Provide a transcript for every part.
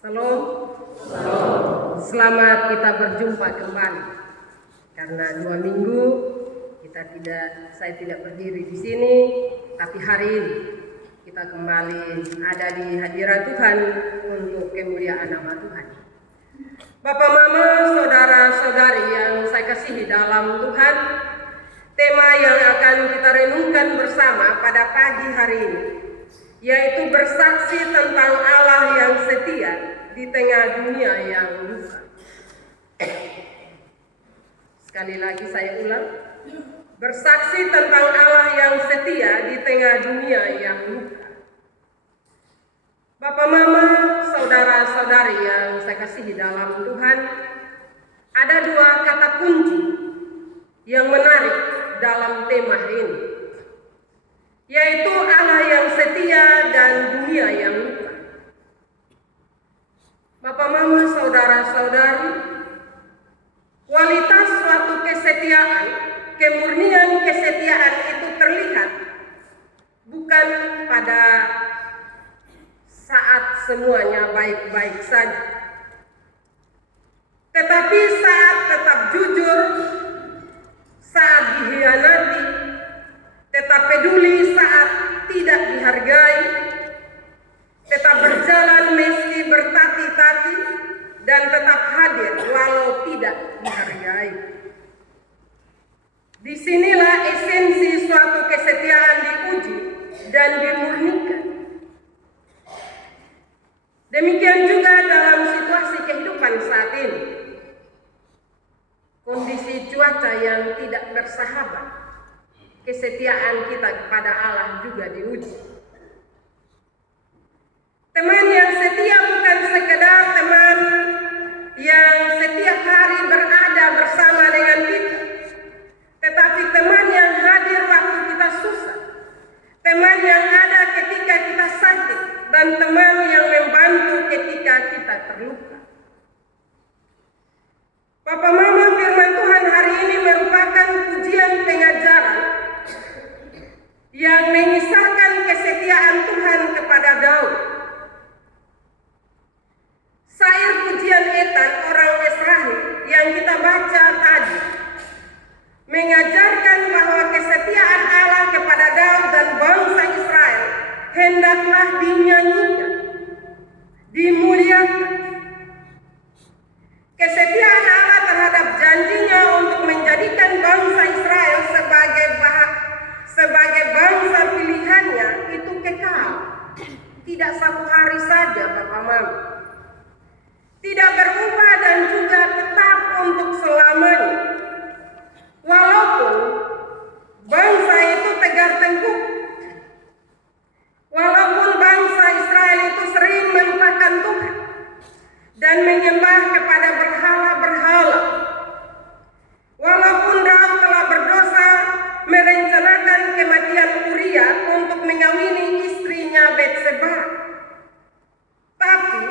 Salam. Selamat kita berjumpa kembali. Karena 2 minggu saya tidak berdiri di sini, tapi hari ini kita kembali ada di hadirat Tuhan untuk kemuliaan nama Tuhan. Bapak, Mama, saudara-saudari yang saya kasihi dalam Tuhan, tema yang akan kita renungkan bersama pada pagi hari ini yaitu bersaksi tentang Allah yang setia di tengah dunia yang luka. Sekali lagi saya ulang, bersaksi tentang Allah yang setia di tengah dunia yang luka. Bapak, Mama, saudara-saudari yang saya kasihi dalam Tuhan, ada 2 kata kunci yang menarik dalam tema ini, yaitu Allah yang setia dan dunia yang luka. Bapak, Mama, saudara-saudari, kualitas suatu kesetiaan, kemurnian kesetiaan itu terlihat bukan pada saat semuanya baik-baik saja, tetapi saat tetap jujur, saat dikhianati, tetap peduli saat tidak dihargai, tetap berjalan meski bertati-tati, dan tetap hadir walau tidak dihargai. Disinilah esensi suatu kesetiaan diuji dan dimurnikan. Demikian juga dalam situasi kehidupan saat ini. Kondisi cuaca yang tidak bersahabat, kesetiaan kita kepada Allah juga diuji. Teman yang setia bukan sekedar teman yang setiap hari berada bersama dengan kita, tetapi teman yang hadir waktu kita susah, teman yang ada ketika kita sakit, dan teman yang membantu ketika kita terluka. Bapak, Mama, firman Tuhan hari ini merupakan pujian pengajaran yang mengisahkan kesetiaan Tuhan kepada Daud. Syair pujian Etan orang Israel yang kita baca tadi mengajarkan bahwa kesetiaan Allah kepada Daud dan bangsa Israel hendaklah dinyanyikan, dimuliakan. Kesetiaan Allah terhadap janjinya untuk menjadikan bangsa Israel sebagai bangsa pilihannya itu kekal. Tidak 1 hari saja, Bapak, Mama. Tidak berubah dan juga tetap untuk selamanya. Walaupun bangsa itu tegar tengkuk, walaupun bangsa Israel itu sering melupakan Tuhan dan menyembah kepada berhala-berhala, walaupun Daud telah berdosa merencanakan kematian Uria untuk mengawini istrinya Betseba, tapi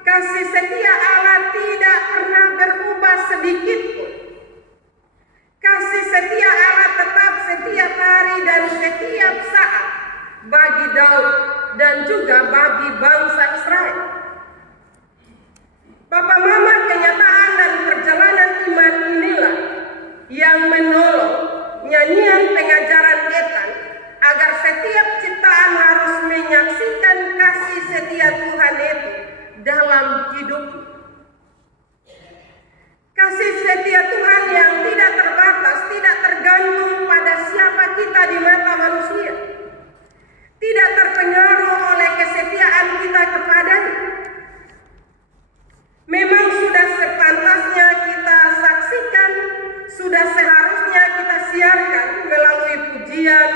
kasih setia Allah tidak pernah berubah sedikit pun. Kasih setia Allah tetap setiap hari dan setiap saat bagi Daud dan juga bagi bangsa Israel. Bapak, Mama, kenyataan dan perjalanan iman inilah yang menolong nyanyian pengajaran Etan agar setiap ciptaan harus menyaksikan kasih setia Tuhan itu dalam hidup. Kasih setia Tuhan yang tidak terbatas, tidak tergantung pada siapa kita di mata manusia, tidak terpengaruh oleh kesetiaan kita kepadanya. Memang sudah sepantasnya kita saksikan, sudah seharusnya kita siarkan melalui pujian,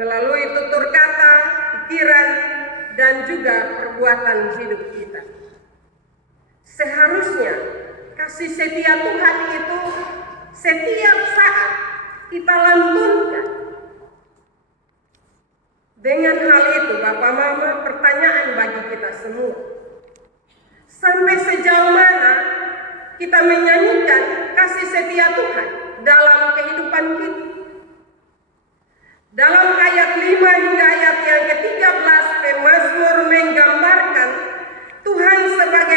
melalui tutur kata, pikiran, dan juga perbuatan hidup kita. Seharusnya kasih setia Tuhan itu setiap saat kita lantunkan. Dengan hal itu, Bapak, Mama, pertanyaan bagi kita semua, sampai sejauh mana kita menyanyikan kasih setia Tuhan dalam kehidupan kita? Dalam ayat 5 hingga ayat yang ke-13, pemazmur menggambarkan Tuhan sebagai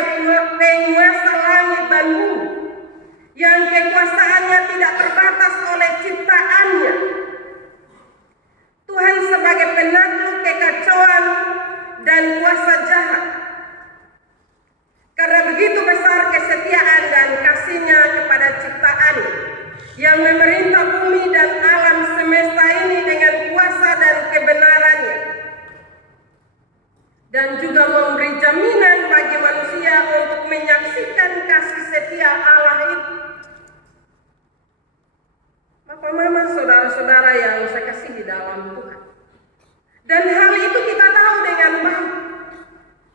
dengan kuasa jahat. Karena begitu besar kesetiaan dan kasih-Nya kepada ciptaan yang memerintah bumi dan alam semesta ini dengan kuasa dan kebenarannya, dan juga memberi jaminan bagi manusia untuk menyaksikan kasih setia Allah itu. Bapak, Mama, saudara-saudara yang saya kasihi dalam Tuhan. Dan hal itu kita tahu dengan baik,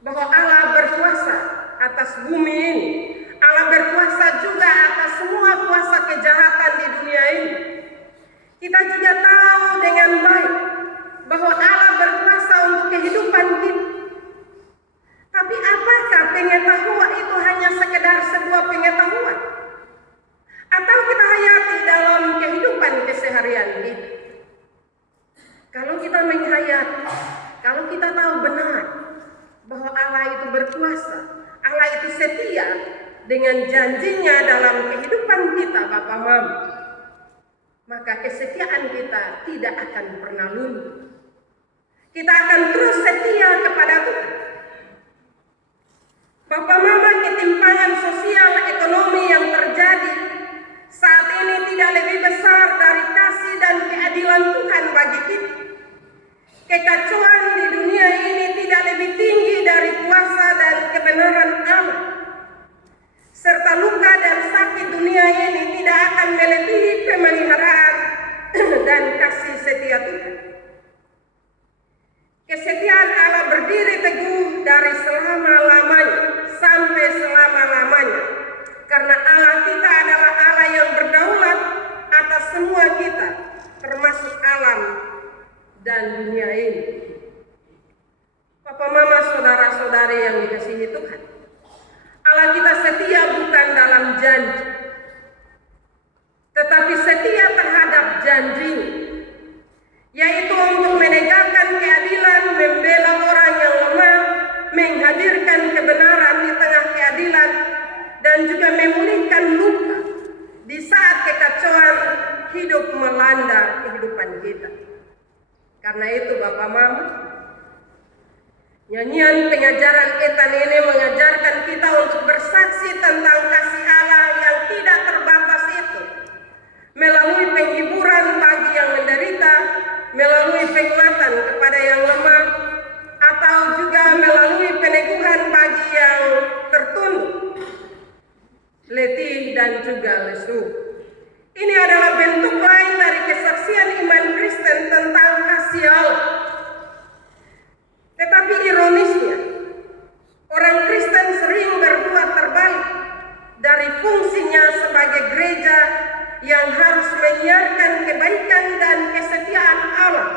bahwa Allah berkuasa atas bumi ini. Allah berkuasa juga atas semua kuasa kejahatan di dunia ini. Kita juga tahu dengan baik bahwa Allah berkuasa untuk kehidupan kita. Tapi apakah pengetahuan itu hanya sekedar sebuah pengetahuan? Atau kita hayati dalam kehidupan keseharian kita? Kalau kita menghayati, kalau kita tahu benar bahwa Allah itu berkuasa, Allah itu setia dengan janjinya dalam kehidupan kita, Bapak Mama, maka kesetiaan kita tidak akan pernah luntur. Kita akan terus setia kepada Tuhan. Bapak Mama, ketimpangan sosial ekonomi yang terjadi saat ini tidak lebih besar dari kasih dan keadilan Tuhan bagi kita. Kekacauan di dunia ini tidak lebih tinggi dari kuasa dan kebenaran Allah. Serta luka dan sakit dunia ini tidak akan melebihi pemeliharaan dan kasih setia Tuhan. Kesetiaan Allah berdiri teguh dari selama-lamanya sampai selama-lamanya. Karena Allah kita adalah Allah yang berdaulat atas semua kita, termasuk alam dan dunia ini. Bapak, Mama, saudara-saudari yang dikasihi Tuhan, Allah kita setia bukan dalam janji, tetapi setia terhadap janji, yaitu untuk menegakkan keadilan, membela orang yang lemah, menghadirkan kebenaran di tengah keadilan, dan juga memulihkan luka di saat kekacauan hidup melanda kehidupan kita. Karena itu, Bapak Mama, nyanyian pengajaran Etan ini mengajarkan kita untuk bersaksi tentang kasih Allah yang tidak terbatas itu, melalui penghiburan bagi yang menderita, melalui penguatan kepada yang lemah, atau juga melalui peneguhan bagi yang tertunduk, letih, dan juga lesu. Ini adalah bentuk lain dari kesaksian iman Kristen tentang kasih Allah. Tetapi ironisnya, orang Kristen sering berbuat terbalik dari fungsinya sebagai gereja yang harus menyiarkan kebaikan dan kesetiaan Allah.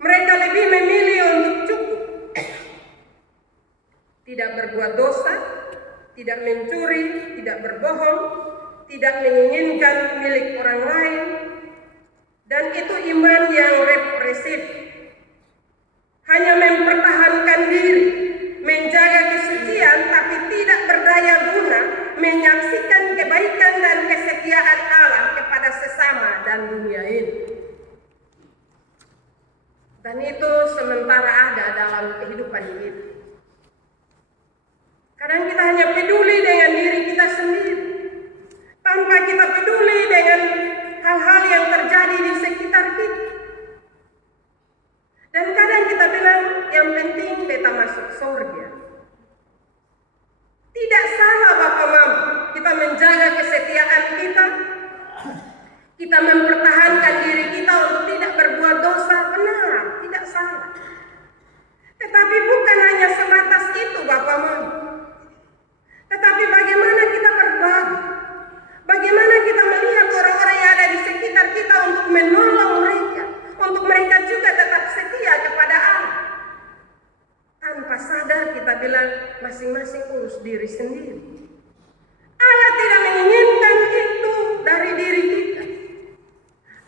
Mereka lebih memilih untuk cukup, tidak berbuat dosa, tidak mencuri, tidak berbohong, tidak menginginkan milik orang lain, dan itu iman yang represif. Hanya mempertahankan diri, menjaga kesucian, tapi tidak berdaya guna, menyaksikan kebaikan dan kesetiaan Allah kepada sesama dan dunia ini. Dan itu sementara ada dalam kehidupan kita. Kadang kita hanya peduli dengan diri kita sendiri, tanpa kita peduli dengan hal-hal yang terjadi di sekitar kita. Dan kadang kita bilang, yang penting beta masuk surga. Tidak salah, Bapak Mama, kita menjaga kesetiaan kita, kita mempertahankan diri kita untuk tidak berbuat dosa, benar, tidak salah. Tetapi bukan hanya sebatas itu, Bapak Mama. Tetapi bagaimana kita berbagi, bagaimana kita melihat orang-orang yang ada di sekitar kita untuk menolong mereka, untuk mereka juga tetap setia kepada Allah. Tanpa sadar kita bilang masing-masing urus diri sendiri. Allah tidak menginginkan itu dari diri kita.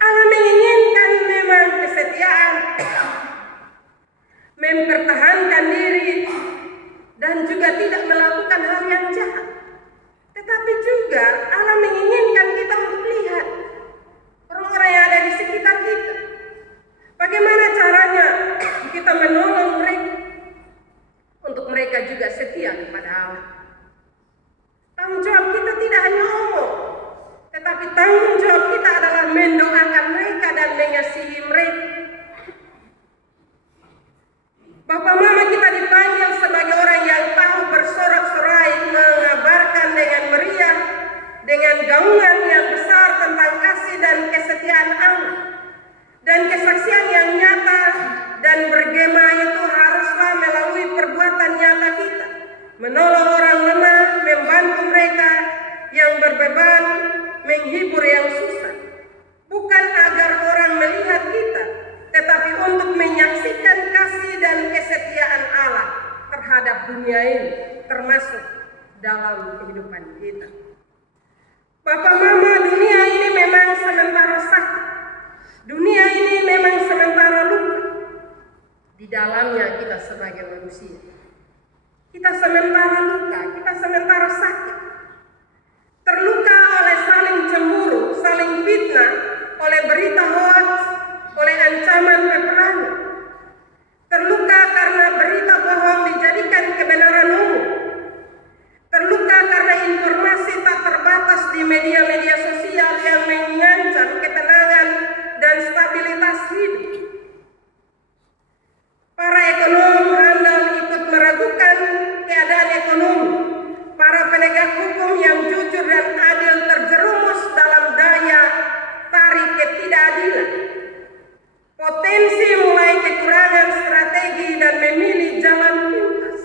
Allah menginginkan memang kesetiaan, mempertahankan diri, dan juga tidak melakukan hal yang jahat. Tetapi juga Allah menginginkan kita untuk lihat orang-orang yang ada di sekitar kita. Bagaimana caranya kita menolong mereka, Bapak Mama, kita dipanggil sebagai orang yang tahu bersorak-sorai, mengabarkan dengan meriah, dengan gaungan yang besar tentang kasih dan kesetiaan Allah. Dan kesaksian yang nyata dan bergema itu haruslah melalui perbuatan nyata kita, menolong orang lemah, membantu mereka yang berbeban, menghibur yang susah. Bukan agar orang melihat kita, tetapi untuk menyaksikan kasih dan kesetiaan Allah terhadap dunia ini, termasuk dalam kehidupan kita. Bapak Mama, dunia ini memang sementara sakit. Dunia ini memang sementara luka. Di dalamnya kita sebagai manusia, kita sementara luka, kita sementara sakit. Terluka oleh saling cemburu, saling fitnah, oleh berita hoax, oleh ancaman peperangan. Terluka karena berita bohong dijadikan kebenaran umum. Terluka karena informasi tak terbatas di media-media sosial yang mengancam ketenangan dan stabilitas hidup. Para ekonom handal ikut meragukan keadaan ekonomi. Para penegak hukum yang jujur dan adil terjerumus dalam daya tarik ketidakadilan. Potensi mulai kekurangan strategi dan memilih jalan pintas.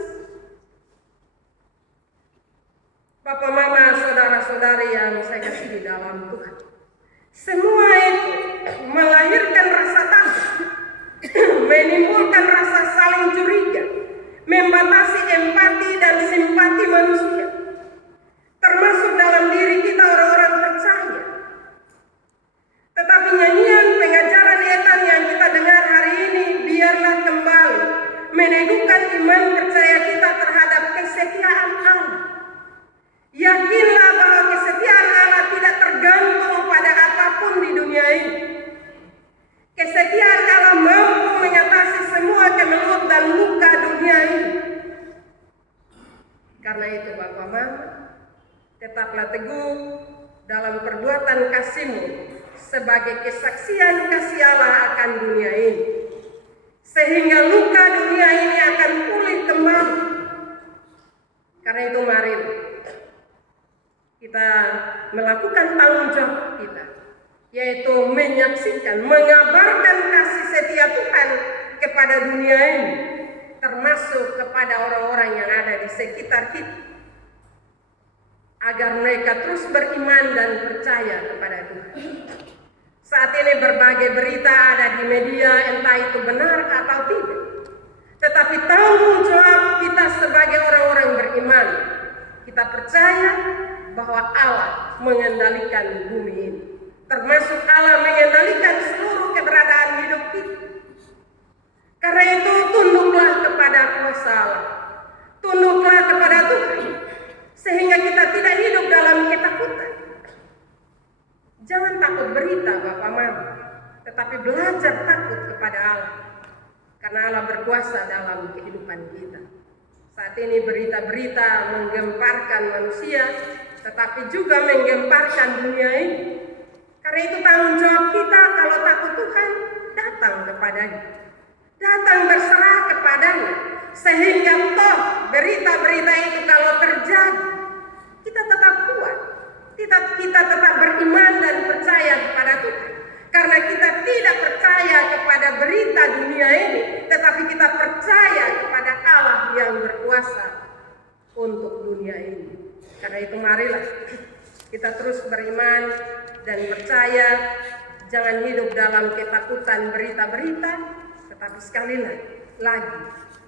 Bapak Mama, saudara-saudari yang saya kasih di dalam Tuhan, semua itu melahirkan rasa takut, menimbulkan rasa saling curiga, membatasi empati dan simpati manusia, termasuk dalam diri kita orang-orang percaya. Tetapi nyanyian pengajaran etan yang kita dengar hari ini biarlah kembali meneguhkan iman percaya kita terhadap kesetiaan Allah. Yakinlah bahwa kesetiaan Allah tidak tergantung pada apapun di dunia ini. Kesetiaan Allah mampu mengatasi semua kemelut dan luka dunia ini. Karena itu Bapak Mama, tetaplah teguh dalam perbuatan kasih-Mu sebagai kesaksian kasih Allah akan dunia ini, sehingga luka dunia ini akan pulih kembali. Karena itu mari kita melakukan tanggung jawab kita, yaitu menyaksikan, mengabarkan kasih setia Tuhan kepada dunia ini, termasuk kepada orang-orang yang ada di sekitar kita, agar mereka terus beriman dan percaya kepada Tuhan. Saat ini berbagai berita ada di media, entah itu benar atau tidak. Tetapi tanggung jawab kita sebagai orang-orang beriman, kita percaya bahwa Allah mengendalikan bumi ini, termasuk Allah mengendalikan seluruh keberadaan hidup kita. Karena itu tunduklah kepada kuasa Allah, tunduklah kepada Tuhan, sehingga kita tidak hidup dalam ketakutan. Jangan takut berita Bapak Mama, tetapi belajar takut kepada Allah, karena Allah berkuasa dalam kehidupan kita. Saat ini berita-berita menggemparkan manusia, tetapi juga menggemparkan dunia ini. Karena itu tanggung jawab kita, kalau takut Tuhan, datang kepadanya, datang berserah kepadanya, sehingga toh berita-berita itu kalau terjadi, kita tetap kuat, kita tetap beriman dan percaya kepada Tuhan. Karena kita tidak percaya kepada berita dunia ini, tetapi kita percaya kepada Allah yang berkuasa untuk dunia ini. Karena itu marilah kita terus beriman dan percaya, jangan hidup dalam ketakutan berita-berita, tetapi sekali lagi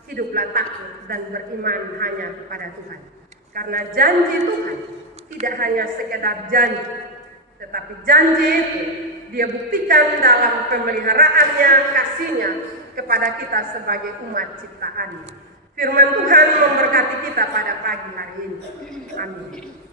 hiduplah takut dan beriman hanya kepada Tuhan. Karena janji Tuhan tidak hanya sekedar janji, tetapi janji itu Dia buktikan dalam pemeliharaannya, kasih-Nya kepada kita sebagai umat ciptaan-Nya. Firman Tuhan memberkati kita pada pagi hari ini. Amin.